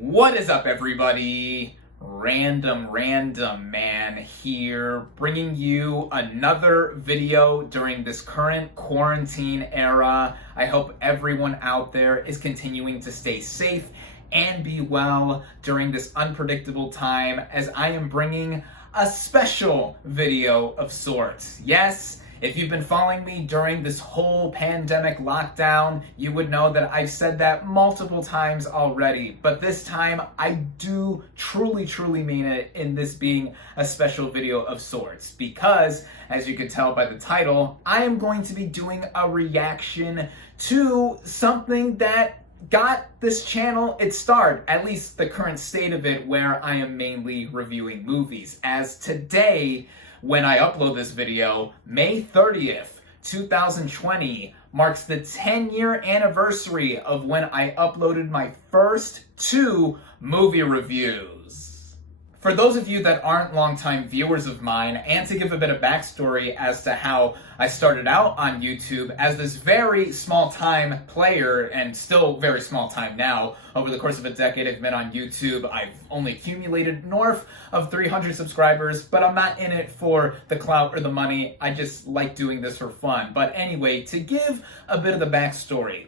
What is up, everybody? RandomRandomMan here, bringing you another video during this current quarantine era. I hope everyone out there is continuing to stay safe and be well during this unpredictable time, as I am bringing a special video of sorts. Yes, if you've been following me during this whole pandemic lockdown, you would know that I've said that multiple times already. But this time, I do truly mean it in this being a special video of sorts. Because, as you can tell by the title, I am going to be doing a reaction to something that got this channel its start, at least the current state of it, where I am mainly reviewing movies. As today, when I upload this video, May 30th, 2020, marks the 10-year anniversary of when I uploaded my first 2 movie reviews. For those of you that aren't longtime viewers of mine, and to give a bit of backstory as to how I started out on YouTube as this very small-time player, and still very small-time now, over the course of a decade I've been on YouTube. I've only accumulated north of 300 subscribers, but I'm not in it for the clout or the money. I just like doing this for fun. But anyway, to give a bit of the backstory,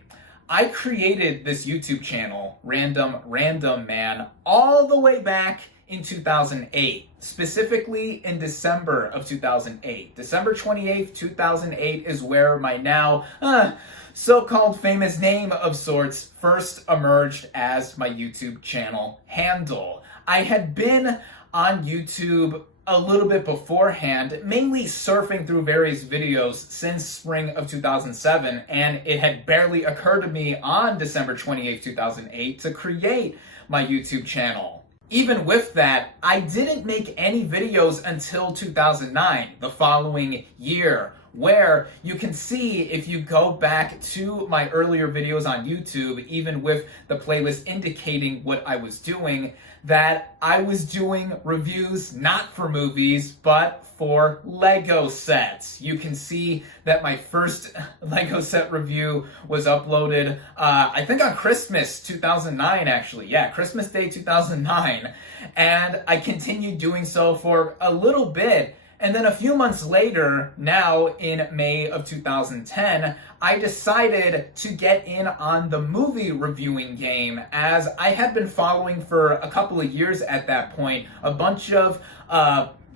I created this YouTube channel, RandomRandomMan, all the way back in 2008, specifically in December of 2008. December 28th, 2008 is where my now so-called famous name of sorts first emerged as my YouTube channel handle. I had been on YouTube a little bit beforehand, mainly surfing through various videos since spring of 2007, and it had barely occurred to me on December 28th, 2008 to create my YouTube channel. Even with that, I didn't make any videos until 2009, the following year, where you can see, if you go back to my earlier videos on YouTube, even with the playlist indicating what I was doing, that I was doing reviews not for movies, but for Lego sets. You can see that my first Lego set review was uploaded, I think on Christmas 2009, actually. Yeah, Christmas Day 2009. And I continued doing so for a little bit. And then a few months later, now in May of 2010, I decided to get in on the movie reviewing game, as I had been following for a couple of years at that point a bunch of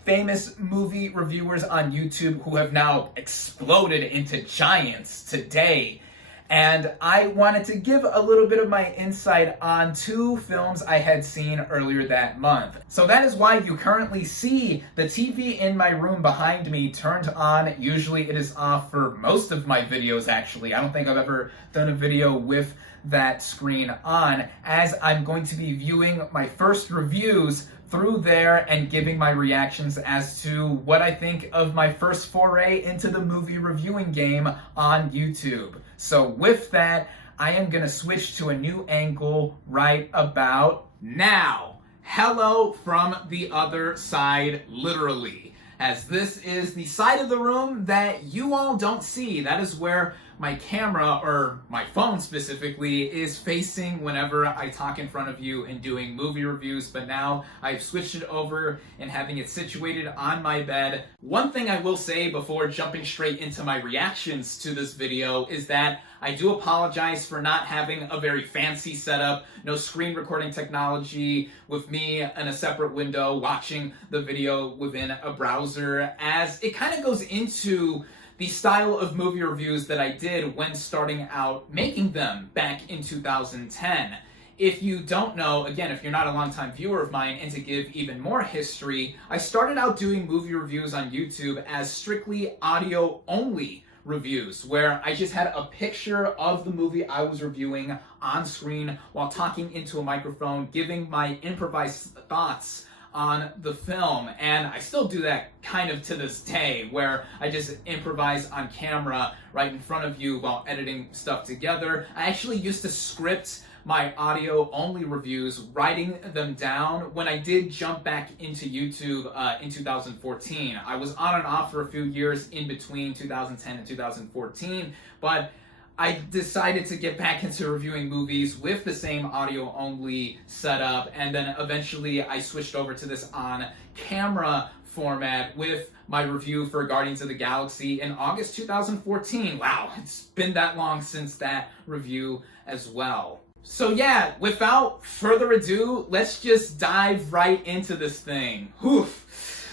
famous movie reviewers on YouTube who have now exploded into giants today. And I wanted to give a little bit of my insight on 2 films I had seen earlier that month. So that is why you currently see the TV in my room behind me turned on. Usually it is off for most of my videos, actually. I don't think I've ever done a video with that screen on, as I'm going to be viewing my first reviews through there and giving my reactions as to what I think of my first foray into the movie reviewing game on YouTube. So with that, I am going to switch to a new angle right about now. Hello from the other side, literally, as this is the side of the room that you all don't see. That is where my camera, or my phone specifically, is facing whenever I talk in front of you and doing movie reviews, but now I've switched it over and having it situated on my bed. One thing I will say before jumping straight into my reactions to this video is that I do apologize for not having a very fancy setup, no screen recording technology, with me in a separate window watching the video within a browser, as it kind of goes into the style of movie reviews that I did when starting out making them back in 2010. If you don't know, again, if you're not a longtime viewer of mine, and to give even more history, I started out doing movie reviews on YouTube as strictly audio-only reviews, where I just had a picture of the movie I was reviewing on screen while talking into a microphone, giving my improvised thoughts on the film. And I still do that kind of to this day, where I just improvise on camera right in front of you while editing stuff together. I actually used to script my audio only reviews, writing them down, when I did jump back into YouTube in 2014. I was on and off for a few years in between 2010 and 2014, but I decided to get back into reviewing movies with the same audio-only setup, and then eventually I switched over to this on-camera format with my review for Guardians of the Galaxy in August 2014. Wow, it's been that long since that review as well. So yeah, without further ado, let's just dive right into this thing. Oof.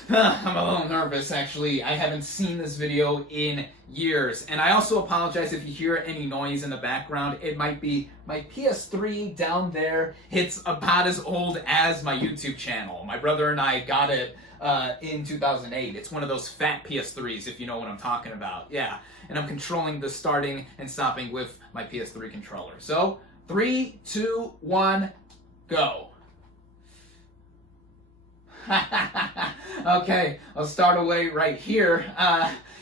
I'm a little nervous, actually. I haven't seen this video in years. And I also apologize if you hear any noise in the background. It might be my PS3 down there. It's about as old as my YouTube channel. My brother and I got it in 2008. It's one of those fat PS3s, if you know what I'm talking about. Yeah, and I'm controlling the starting and stopping with my PS3 controller. So, 3, 2, 1, go. Okay, I'll start away right here.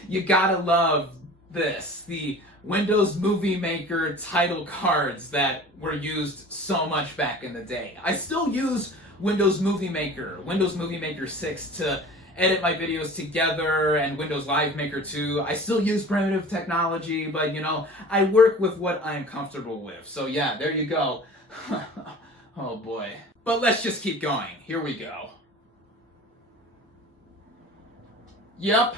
You gotta love this. The Windows Movie Maker title cards that were used so much back in the day. I still use Windows Movie Maker 6 to edit my videos together, and Windows Live Maker 2. I still use primitive technology, but you know, I work with what I'm comfortable with. So yeah, there you go. Oh boy. But let's just keep going. Here we go. Yep,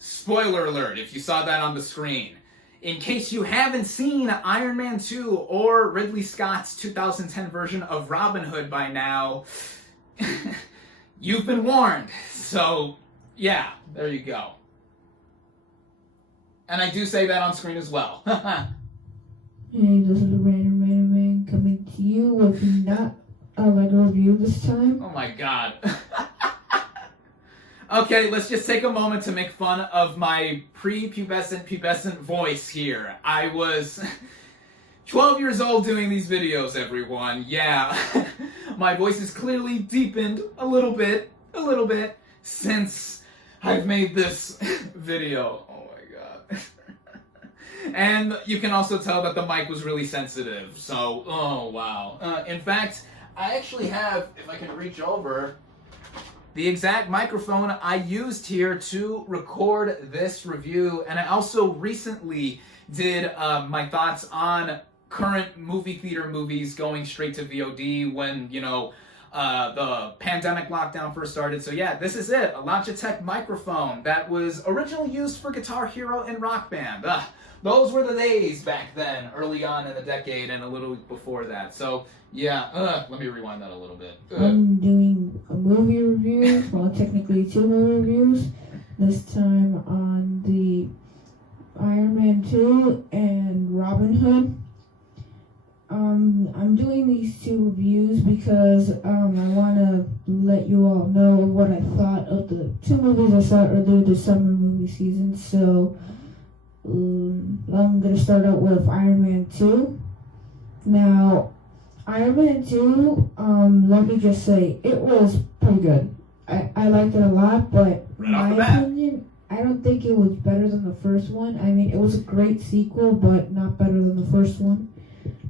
spoiler alert if you saw that on the screen. In case you haven't seen Iron Man 2 or Ridley Scott's 2010 version of Robin Hood by now, you've been warned. So, yeah, there you go. And I do say that on screen as well. Hey, this is RandomRandomMan coming to you with not a Lego review this time. Oh my god. Okay, let's just take a moment to make fun of my pubescent voice here. I was 12 years old doing these videos, everyone. Yeah, my voice has clearly deepened a little bit, since I've made this video. Oh my god. And you can also tell that the mic was really sensitive, so, oh wow. In fact, I actually have, if I can reach over, the exact microphone I used here to record this review, and I also recently did my thoughts on current movie theater movies going straight to VOD when, you know, the pandemic lockdown first started. So yeah, this is it, a Logitech microphone that was originally used for Guitar Hero and Rock Band. Those were the days back then, early on in the decade and a little before that. So yeah, let me rewind that a little bit. I'm doing a movie review, well technically 2 movie reviews, this time on the Iron Man 2 and Robin Hood. I'm doing these 2 reviews because I want to let you all know what I thought of the 2 movies I saw earlier this summer movie season. So I'm going to start out with Iron Man 2. Now, Iron Man 2, let me just say, it was pretty good. I liked it a lot, but in my opinion, I don't think it was better than the first one. I mean, it was a great sequel, but not better than the first one.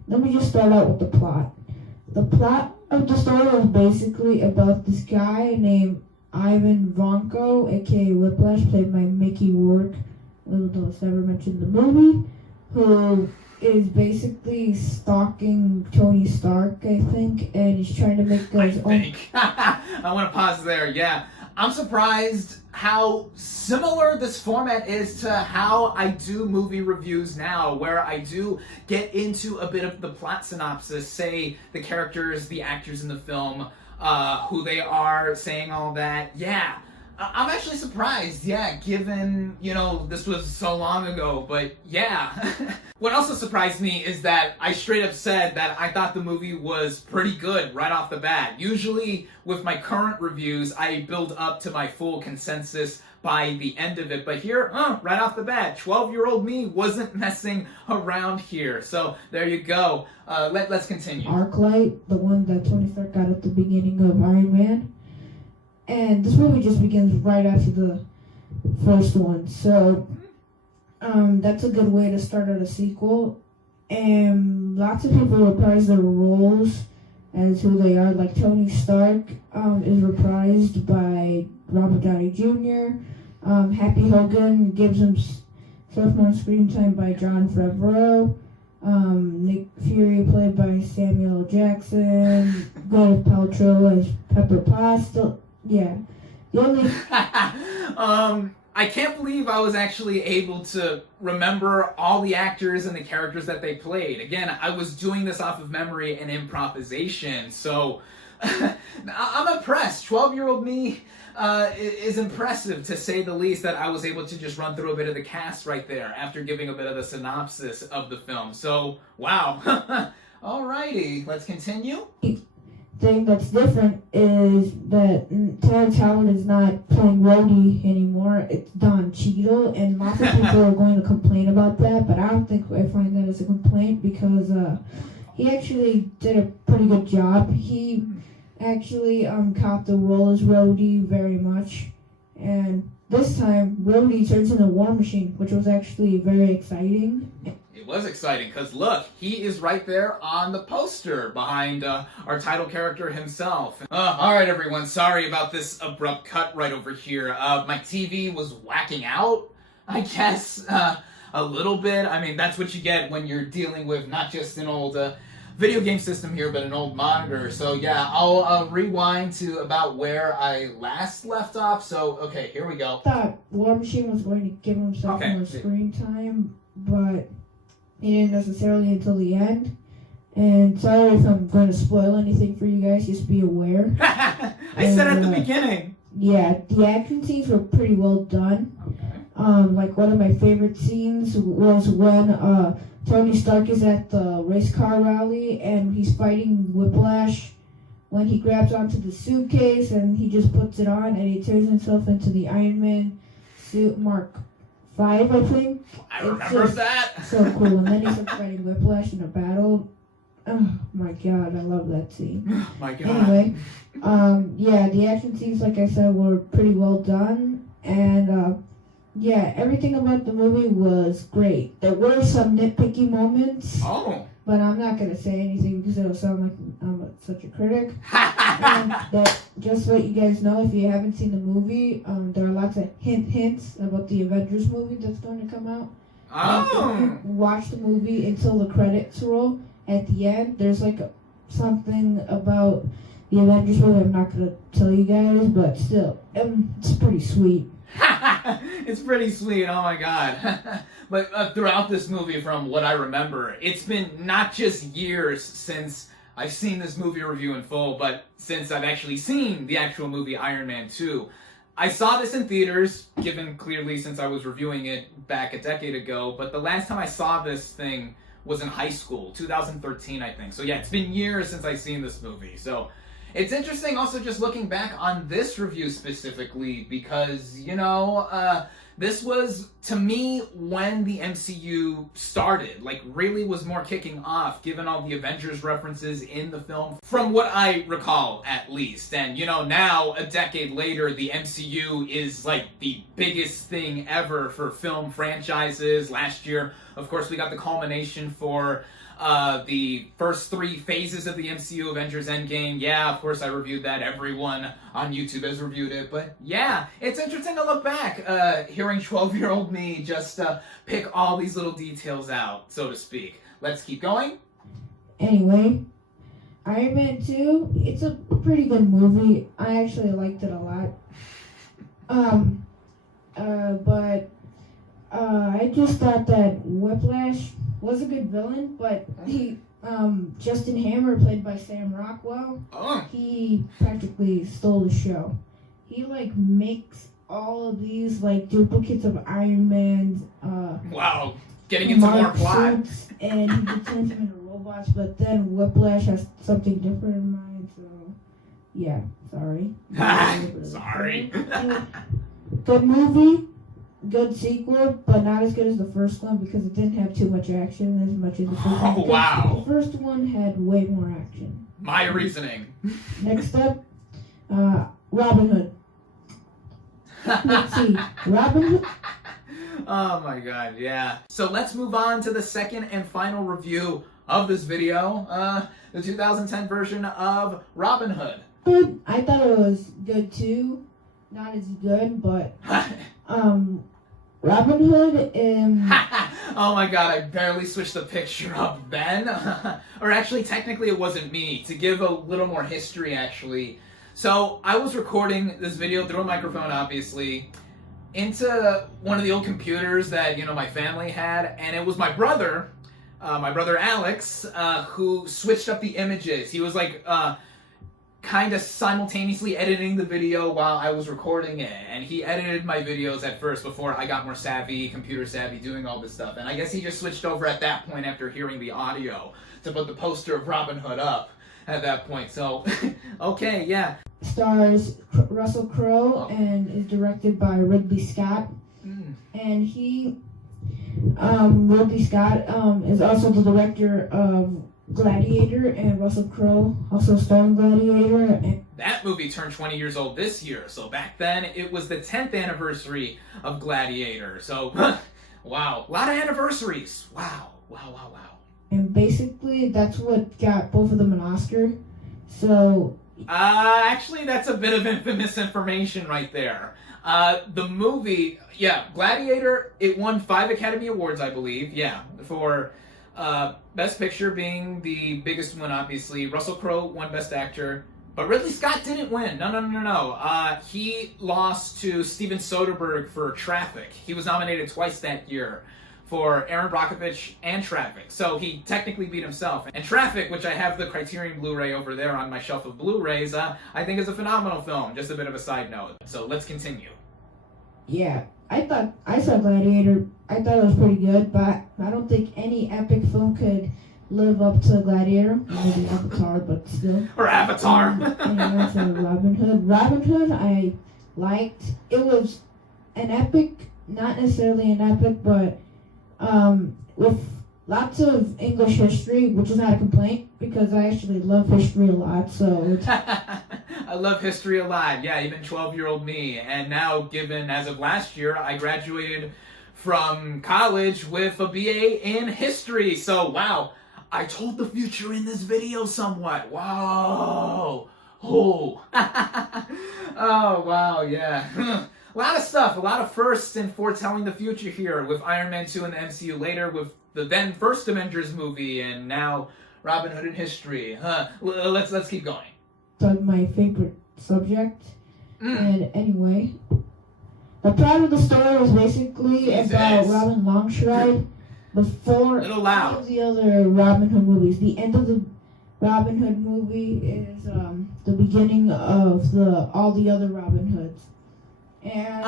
Let me just start out with the plot. The plot of the story was basically about this guy named Ivan Vanko, aka Whiplash, played by Mickey Rourke, little though it's never mentioned in the movie, who is basically stalking Tony Stark, I think, and he's trying to make his own... I want to pause there, yeah. I'm surprised how similar this format is to how I do movie reviews now, where I do get into a bit of the plot synopsis, say the characters, the actors in the film, who they are, saying all that. Yeah, I'm actually surprised, yeah, given, you know, this was so long ago, but yeah. What also surprised me is that I straight up said that I thought the movie was pretty good right off the bat. Usually, with my current reviews, I build up to my full consensus by the end of it, but here, right off the bat, 12-year-old me wasn't messing around here. So, there you go. Let's continue. Arclight, the one that Tony Stark got at the beginning of Iron Man. And this movie just begins right after the first one, so that's a good way to start out a sequel. And lots of people reprise their roles as who they are, like Tony Stark is reprised by Robert Downey Jr. Happy Hogan gives sophomore screen time by Jon Favreau. Nick Fury played by Samuel L. Jackson. Gwyneth Paltrow as Pepper Potts. Yeah. The only... I can't believe I was actually able to remember all the actors and the characters that they played. Again, I was doing this off of memory and improvisation, so I'm impressed. 12-year-old me is impressive, to say the least, that I was able to just run through a bit of the cast right there after giving a bit of the synopsis of the film. So, wow. Alrighty, let's continue. Thing that's different is that Terrence Howard is not playing Rhodey anymore. It's Don Cheadle, and lots of people are going to complain about that, but I don't think I find that as a complaint because he actually did a pretty good job. He actually caught the role as Rhodey very much, and this time Rhodey turns into War Machine, which was actually very exciting. It was exciting because look, he is right there on the poster behind our title character himself. Alright everyone, sorry about this abrupt cut right over here. My TV was whacking out, I guess, a little bit. I mean, that's what you get when you're dealing with not just an old video game system here, but an old monitor. So yeah, I'll rewind to about where I last left off. So, okay, here we go. I thought War Machine was going to give himself more screen time, but he didn't necessarily until the end. And sorry if I'm going to spoil anything for you guys, just be aware. I said at the beginning. Yeah, the action scenes were pretty well done. Okay. Like one of my favorite scenes was when Tony Stark is at the race car rally and he's fighting Whiplash when he grabs onto the suitcase and he just puts it on and he turns himself into the Iron Man suit Mark 5, I think. I remember that. So cool. And then he starts fighting Whiplash in a battle. Oh my god, I love that scene. My god. Anyway, yeah, the action scenes, like I said, were pretty well done. And, yeah, everything about the movie was great. There were some nitpicky moments. Oh. But I'm not going to say anything because it'll sound like I'm such a critic. And that, just so you guys know, if you haven't seen the movie, there are lots of hints about the Avengers movie that's going to come out. Oh. If you watch the movie until the credits roll, at the end, there's like something about the Avengers movie I'm not going to tell you guys, but still, it's pretty sweet. It's pretty sweet, oh my god. But throughout this movie, from what I remember, it's been not just years since I've seen this movie review in full, but since I've actually seen the actual movie Iron Man 2. I saw this in theaters, given clearly since I was reviewing it back a decade ago, but the last time I saw this thing was in high school, 2013 I think. So yeah, it's been years since I've seen this movie. So it's interesting also just looking back on this review specifically because, you know, this was, to me, when the MCU started. Like, really was more kicking off, given all the Avengers references in the film, from what I recall, at least. And, you know, now, a decade later, the MCU is, like, the biggest thing ever for film franchises. Last year, of course, we got the culmination for the first 3 phases of the MCU, Avengers Endgame. Yeah, of course I reviewed that. Everyone on YouTube has reviewed it. But yeah, it's interesting to look back, hearing 12-year-old me just pick all these little details out, so to speak. Let's keep going. Anyway, Iron Man 2, it's a pretty good movie. I actually liked it a lot. But I just thought that Whiplash was a good villain, but he, Justin Hammer, played by Sam Rockwell, he practically stole the show. He, like, makes all of these, like, duplicates of Iron Man's, wow, getting into more plot. Suits, and he turns them into robots, but then Whiplash has something different in mind, so, yeah, sorry. Sorry. Good movie. Good sequel, but not as good as the first one because it didn't have too much action as much as the first one. Oh, wow. The first one had way more action. My reasoning. Next up, Robin Hood. Let's see. Robin Hood. Oh my god, yeah. So let's move on to the second and final review of this video, the 2010 version of Robin Hood. Good. I thought it was good too. Not as good, but Robin Hood. Oh my god, I barely switched the picture of Ben. Or actually, technically it wasn't me. To give a little more history, actually. So, I was recording this video through a microphone, obviously, into one of the old computers that, my family had, and it was my brother Alex, who switched up the images. He was like, kind of simultaneously editing the video while I was recording it, and he edited my videos at first before I got more savvy, computer savvy, doing all this stuff, and I guess he just switched over at that point after hearing the audio to put the poster of Robin Hood up at that point, so, okay, yeah. Stars Russell Crowe and is directed by Ridley Scott, and Ridley Scott is also the director of Gladiator, and Russell Crowe also starred in Gladiator. That movie turned 20 years old this year, so back then it was the 10th anniversary of Gladiator. So, wow, a lot of anniversaries. Wow. And basically, that's what got both of them an Oscar. So, actually, that's a bit of infamous information right there. The movie, Gladiator, it won 5 Academy Awards, I believe. Yeah, for Best Picture being the biggest one, obviously. Russell Crowe won Best Actor, but Ridley Scott didn't win. No. He lost to Steven Soderbergh for Traffic. He was nominated twice that year for Aaron Brockovich and Traffic, so he technically beat himself. And Traffic, which I have the Criterion Blu-ray over there on my shelf of Blu-rays, I think is a phenomenal film. Just a bit of a side note. So let's continue. Yeah, I saw Gladiator. I thought it was pretty good, but I don't think any epic film could live up to Gladiator. Maybe Avatar, but still. Or Avatar. And that's Robin Hood. Robin Hood, I liked. It was an epic, not necessarily an epic, but with lots of English history, which is not a complaint because I actually love history a lot. So. I love history a lot. Yeah, even 12-year-old me. And now, given as of last year, I graduated from college with a BA in history. So, wow, I told the future in this video somewhat. Wow. Oh. Oh, wow, yeah. A lot of stuff, a lot of firsts in foretelling the future here with Iron Man 2 in the MCU later, with the then first Avengers movie, and now Robin Hood in history. Let's keep going. My favorite subject. And anyway, the plot of the story was basically about Robin Longstride before all of the other Robin Hood movies. The end of the Robin Hood movie is the beginning of all the other Robin Hoods. And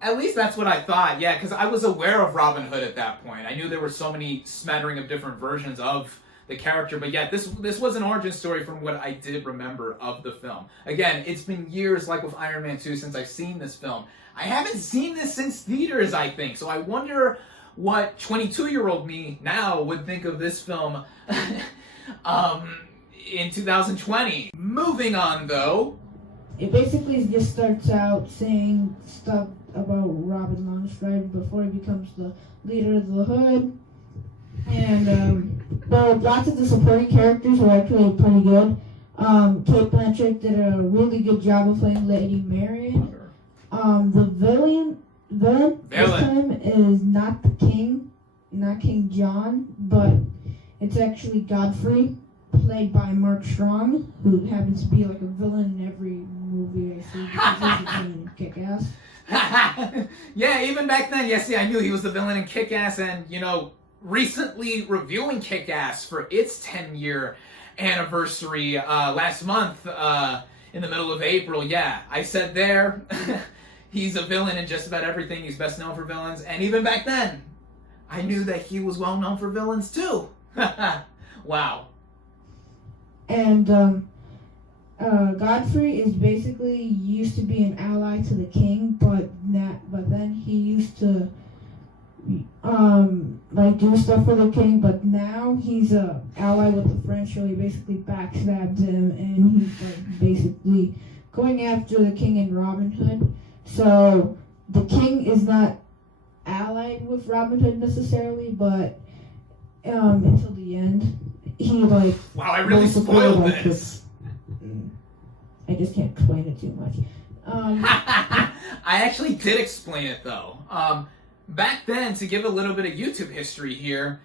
at least that's what I thought. Yeah, because I was aware of Robin Hood at that point. I knew there were so many smattering of different versions of the character, but yeah, this was an origin story from what I did remember of the film. Again, it's been years, like with Iron Man 2, since I've seen this film. I haven't seen this since theaters, I think, so I wonder what 22-year-old me now would think of this film in 2020. Moving on, though. It basically just starts out saying stuff about Robin Longstride before he becomes the leader of the Hood. And but lots of the supporting characters were actually pretty good. Kate Blanchett did a really good job of playing Lady Marion. The villain this time is not the king, not King John, but it's actually Godfrey, played by Mark Strong, who happens to be like a villain in every movie I see because he's a villain in Kick-Ass. Yeah, even back then, I knew he was the villain in Kick-Ass, and recently reviewing Kick-Ass for its 10-year anniversary last month in the middle of April. Yeah, I said there, he's a villain in just about everything. He's best known for villains. And even back then, I knew that he was well known for villains too. Wow. And Godfrey is basically used to be an ally to the king, but then he used to do stuff for the king, but now he's a ally with the French, so he basically backstabs him, and he's basically going after the king and Robin Hood. So the king is not allied with Robin Hood necessarily, but until the end, he wow, I really spoiled this. I just can't explain it too much. I actually did explain it though. Back then, to give a little bit of YouTube history here,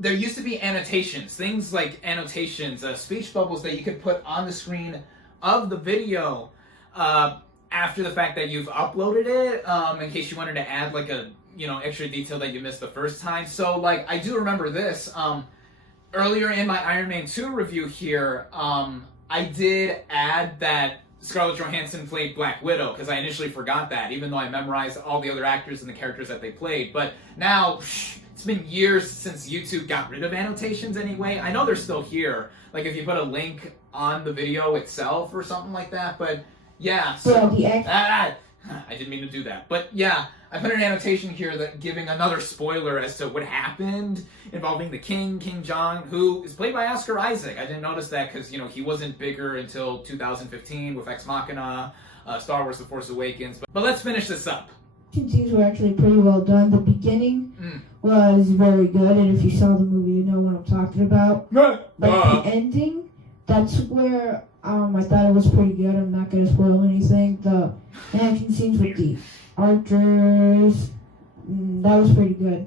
there used to be annotations, things like annotations, speech bubbles that you could put on the screen of the video after the fact that you've uploaded it, in case you wanted to add like a extra detail that you missed the first time. So like I do remember this. Earlier in my Iron Man 2 review here, I did add that Scarlett Johansson played Black Widow because I initially forgot that, even though I memorized all the other actors and the characters that they played. But now, it's been years since YouTube got rid of annotations anyway. I know they're still here, like if you put a link on the video itself or something like that, but yeah. So, I didn't mean to do that. But yeah, I put an annotation here that giving another spoiler as to what happened involving the King John, who is played by Oscar Isaac. I didn't notice that because, he wasn't bigger until 2015 with Ex Machina, Star Wars The Force Awakens. But let's finish this up. Scenes were actually pretty well done. The beginning was very good, and if you saw the movie, you know what I'm talking about. But the ending, that's where I thought it was pretty good. I'm not going to spoil anything. The action scenes with the archers, that was pretty good.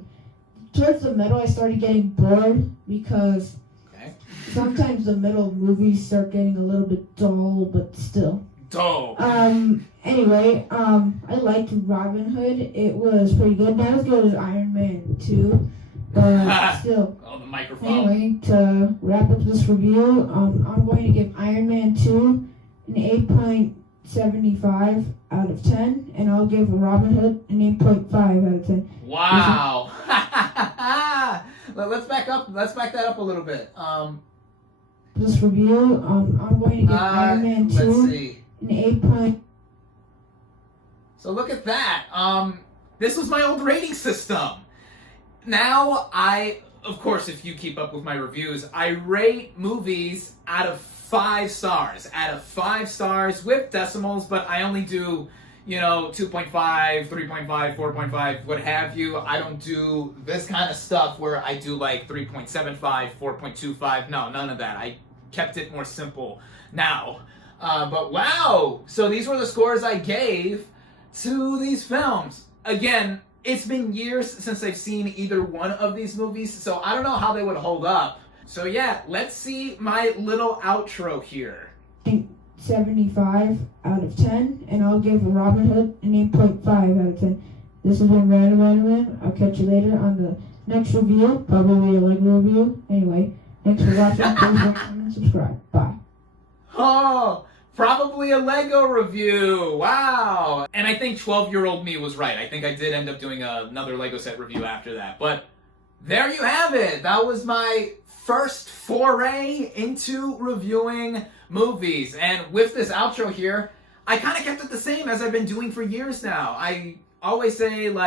Towards the middle, I started getting bored because sometimes the middle of movies start getting a little bit dull, but still. Dull. Anyway, I liked Robin Hood. It was pretty good. Not as good as Iron Man 2, but still. Oh, the microphone. Anyway, to wrap up this review, I'm going to give Iron Man 2 an 8.75 out of 10, and I'll give Robin Hood an 8.5 out of 10. Wow. Let's back up. Let's back that up a little bit. This review, I'm going to give Iron Man 2 an 8. So look at that. This was my old rating system. Now of course, if you keep up with my reviews, I rate movies out of 5 stars. Out of 5 stars with decimals, but I only do, 2.5, 3.5, 4.5, what have you. I don't do this kind of stuff where I do like 3.75, 4.25. No, none of that. I kept it more simple now. But wow! So these were the scores I gave to these films. Again, it's been years since I've seen either one of these movies, so I don't know how they would hold up. So yeah, let's see my little outro here. 75 out of 10, and I'll give Robin Hood an 8.5 out of 10. This has been RandomRandomMan. I'll catch you later on the next review, probably a Lego review. Anyway, thanks for watching. Please like, comment, and subscribe. Bye. Oh, probably a Lego review. Wow. And I think 12-year-old me was right. I think I did end up doing another Lego set review after that. But there you have it. That was my first foray into reviewing movies. And with this outro here, I kind of kept it the same as I've been doing for years now. I always say, and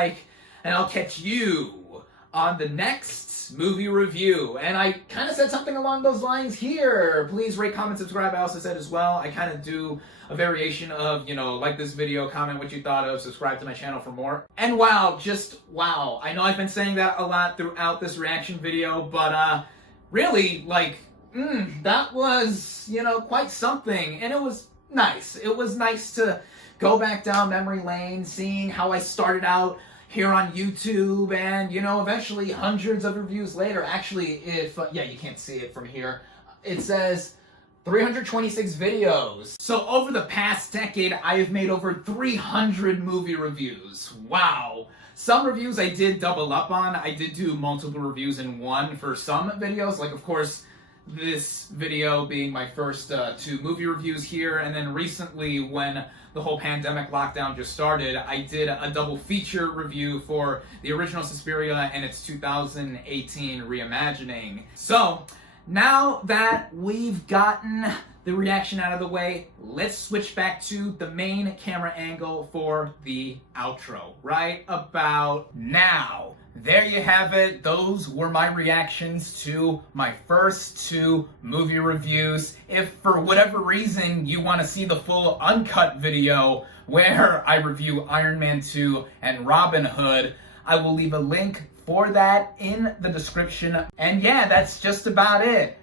I'll catch you on the next movie review. And I kind of said something along those lines here. Please rate, comment, subscribe. I also said as well, I kind of do a variation of, like this video, comment what you thought of, subscribe to my channel for more. And wow, just wow. I know I've been saying that a lot throughout this reaction video, but really, that was, quite something. And it was nice. It was nice to go back down memory lane, seeing how I started out here on YouTube, and eventually hundreds of reviews later. Actually, if you can't see it from here, it says 326 videos. So over the past decade, I have made over 300 movie reviews. Wow. Some reviews I did double up on. I did do multiple reviews in one for some videos, like of course this video being my first 2 movie reviews here, and then recently when the whole pandemic lockdown just started, I did a double feature review for the original Suspiria and its 2018 reimagining. So now that we've gotten the reaction out of the way, let's switch back to the main camera angle for the outro right about now. There you have it. Those were my reactions to my first 2 movie reviews. If for whatever reason you want to see the full uncut video where I review Iron Man 2 and Robin Hood, I will leave a link for that in the description. And yeah, that's just about it.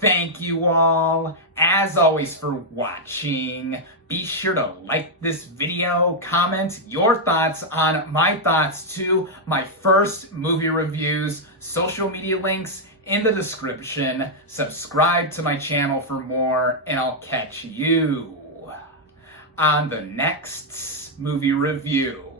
Thank you all. As as always, for watching. Be sure to like this video, comment your thoughts on my thoughts to my first movie reviews, social media links in the description. Subscribe to my channel for more, and I'll catch you on the next movie review.